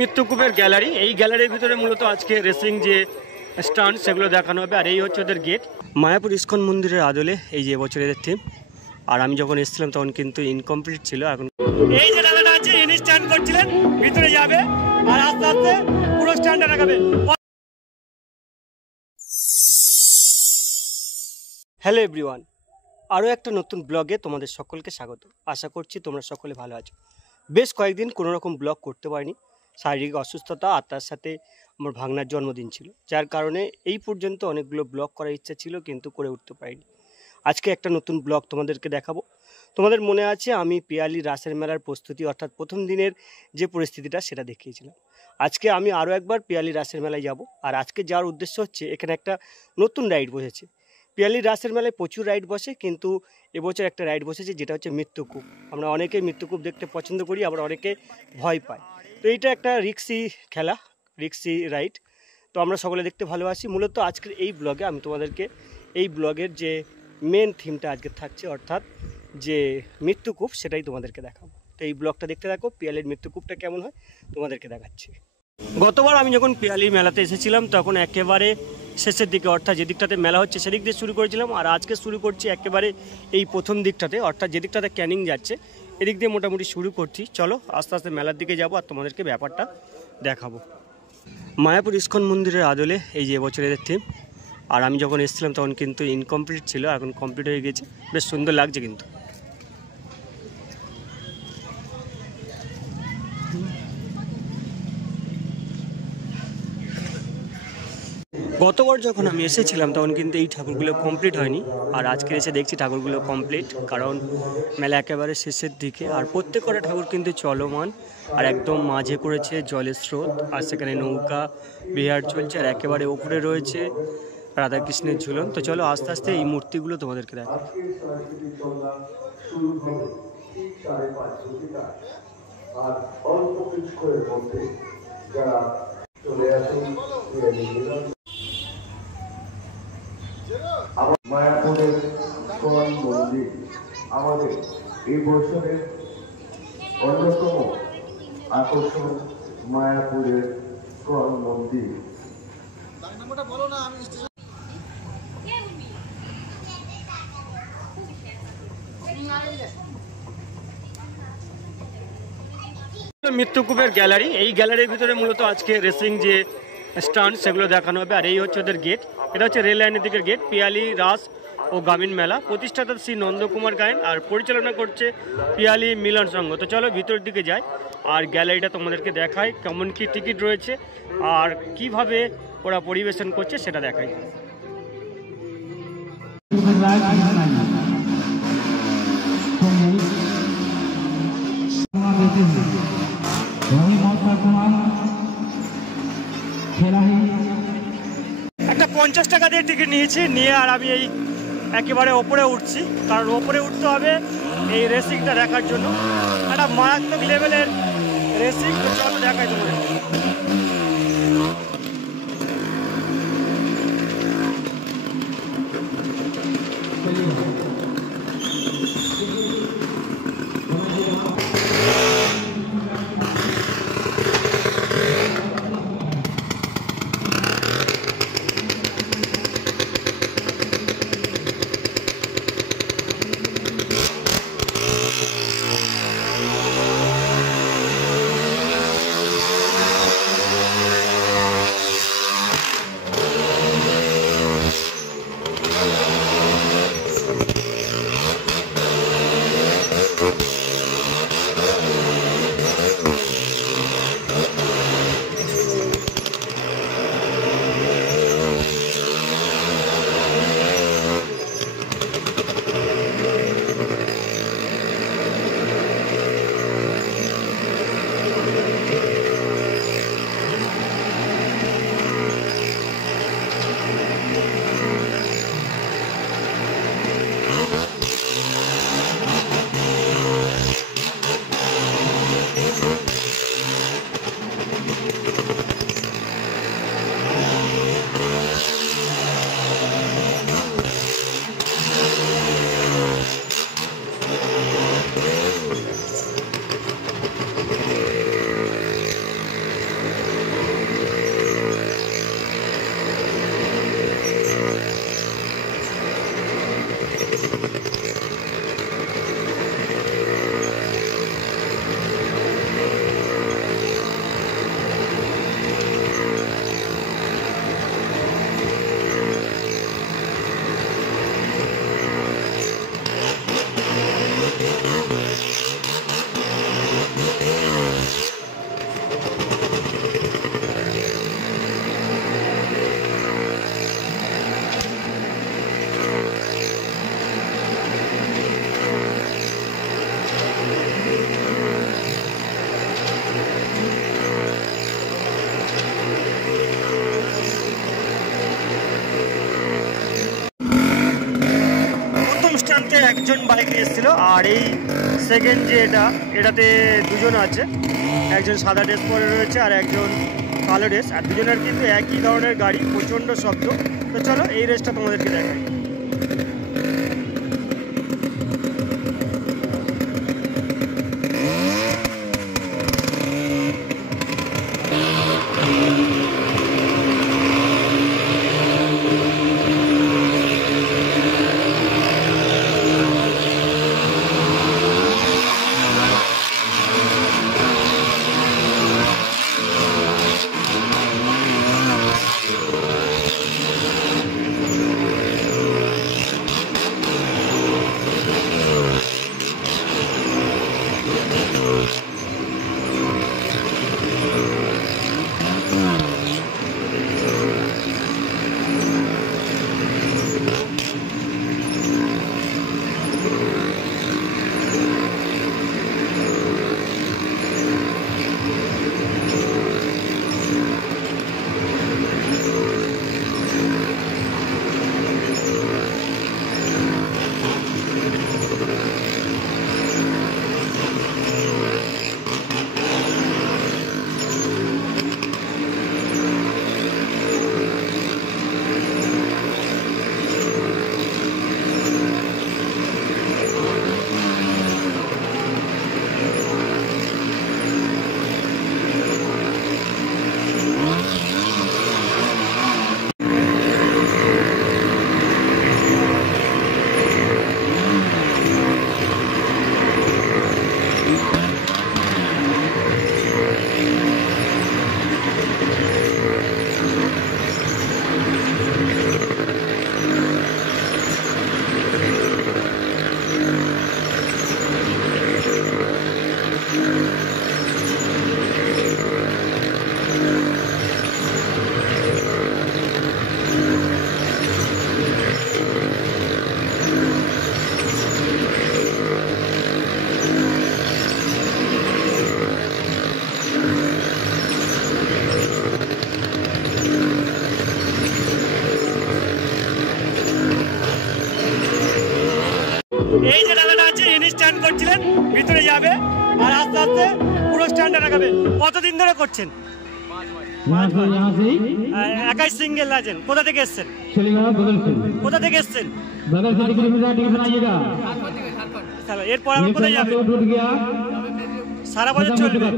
মৃত্যুকূপের gallery, এই গ্যালারির ভিতরে মূলত আজকে রেসিং যে স্টান্ট সেগুলো দেখানো হবে। আর এই হচ্ছে ওদের গেট। মায়াপুর ইস্কন মন্দিরের আদলে এই যে এবছর এদের থিম। আর আমি যখন এসেছিলাম তখন কিন্তু ইনকমপ্লিট ছিল। এখন এই যে দাদাটা আছে ইনি স্ট্যান্ড করছিলেন, ভিতরে যাবে আর আস্তে আস্তে পুরো স্ট্যান্ডে রাখাবে। হ্যালো এভরিওয়ান, আরও একটা নতুন ব্লগে তোমাদের সকলকে স্বাগত। আশা করছি তোমরা সকলে ভালো আছো। বেশ কয়েকদিন কোনো রকম ব্লগ করতে পারিনি, শারীরিক অসুস্থতা আর তার সাথে আমার ভাগনার জন্মদিন ছিল, যার কারণে এই পর্যন্ত অনেকগুলো ব্লগ করার ইচ্ছা ছিল কিন্তু করে উঠতে পারিনি। আজকে একটা নতুন ব্লগ তোমাদেরকে দেখাবো। তোমাদের মনে আছে আমি পিয়ালি রাসের মেলার প্রস্তুতি অর্থাৎ প্রথম দিনের যে পরিস্থিতিটা সেটা দেখিয়েছিলাম। আজকে আমি আরও একবার পিয়ালি রাসের মেলায় যাব। আর আজকে যাওয়ার উদ্দেশ্য হচ্ছে এখানে একটা নতুন রাইড বসেছে। পিয়ালি রাসের মেলায় প্রচুর রাইড বসে, কিন্তু এবছর একটা রাইড বসেছে যেটা হচ্ছে মৃত্যুকূপ। আমরা অনেকেই মৃত্যুকূপ দেখতে পছন্দ করি, আবার অনেকে ভয় পায়। তো এইটা একটা রিক্সি খেলা, রিক্সি রাইড। তো আমরা সকলে দেখতে ভালোবাসি। মূলত আজকের এই ব্লগে আমি তোমাদেরকে এই ব্লগের যে মেন থিমটা আজকে থাকছে অর্থাৎ যে মৃত্যুকূপ সেটাই তোমাদেরকে দেখাবো। তো এই ব্লগটা দেখতে থাকো, পিয়ালির মৃত্যুকূপটা কেমন হয় তোমাদেরকে দেখাচ্ছি। গতবার আমি যখন পিয়ালি মেলাতে এসেছিলাম তখন একেবারে শেষের দিকে অর্থাৎ যে দিকটাতে মেলা হচ্ছে সেদিক দিয়ে শুরু করেছিলাম। আর আজকে শুরু করছি একেবারে এই প্রথম দিকটাতে অর্থাৎ যে দিকটাতে ক্যানিং যাচ্ছে এদিক দিয়ে মোটামুটি শুরু করছি। চলো আস্তে আস্তে মেলার দিকে যাবো আর তোমাদেরকে ব্যাপারটা দেখাবো। মায়াপুর ইস্কন মন্দিরের আদলে এই যে এবছর এদের থিম। আর আমি যখন এসেছিলাম তখন কিন্তু ইনকমপ্লিট ছিল, এখন কমপ্লিট হয়ে গেছে। বেশ সুন্দর লাগছে কিন্তু। গতবার যখন আমি এসেছিলাম তখন কিন্তু এই ঠাকুরগুলো কমপ্লিট হয়নি, আর আজকে এসে দেখছি ঠাকুরগুলো কমপ্লিট, কারণ মেলা একেবারে শেষের দিকে। আর প্রত্যেকটা ঠাকুর কিন্তু চলমান, আর একদম মাঝে করেছে জলের স্রোত, আর সেখানে নৌকা বিহার চলছে, আর একেবারে ওপরে রয়েছে রাধাকৃষ্ণের ঝুলন। তো চলো আস্তে আস্তে এই মূর্তিগুলো তোমাদেরকে দেখো। মায়াপুরের ইস্কন মন্দির আমাদের এই বছরের অন্যতম আকর্ষণ। মায়াপুরের ইস্কন মন্দির মৃত্যুকূপের গ্যালারি, এই গ্যালারির ভিতরে মূলত আজকে রেসিং যে স্টান্ট সেগুলো দেখানো হবে। আর এই হচ্ছে ওদের গেট, এটা হচ্ছে রেল লাইনের দিকের গেট। পিয়ালি রাস ও গ্রামীণ মেলা, প্রতিষ্ঠাতা শ্রী নন্দকুমার গায়েন, আর পরিচালনা করছে পিয়ালি মিলন সংঘ। তো চলো ভিতরের দিকে যাই আর গ্যালারিটা তোমাদেরকে দেখাই, কেমন কি টিকিট রয়েছে আর কিভাবে ওরা পরিবেশন করছে সেটা দেখাই। একটা 50 টাকা দিয়ে টিকিট নিয়েছি, নিয়ে আর আমি এই একেবারে ওপরে উঠছি, কারণ ওপরে উঠতে হবে এই রেসিংটা দেখার জন্য। একটা মারাত্মক লেভেলের রেসিং। তো চলো দেখাই তোমাদের। একজন বাইক নিয়ে এসেছিল, আর এই সেকেন্ড যে এটাতে দুজন আছে, একজন সাদা ড্রেস পরে রয়েছে আর একজন কালো ড্রেস, আর দুজনের কিন্তু একই ধরনের গাড়ি, প্রচণ্ড শব্দ। তো চলো এই রেসটা তোমাদেরকে দেখাই। এই যে দাদাটা আছে ইনি স্ট্যান্ড করছিলেন, ভিতরে যাবে আর আস্তে আস্তে পুরো স্ট্যান্ডে রাখাবে। কতদিন ধরে করছেন? একাই সিঙ্গেল আছেন? কোথা থেকে এসছেন? কোথা থেকে এসছেন? এরপর আবার কোথায় যাবে? সারা বছর চলবে।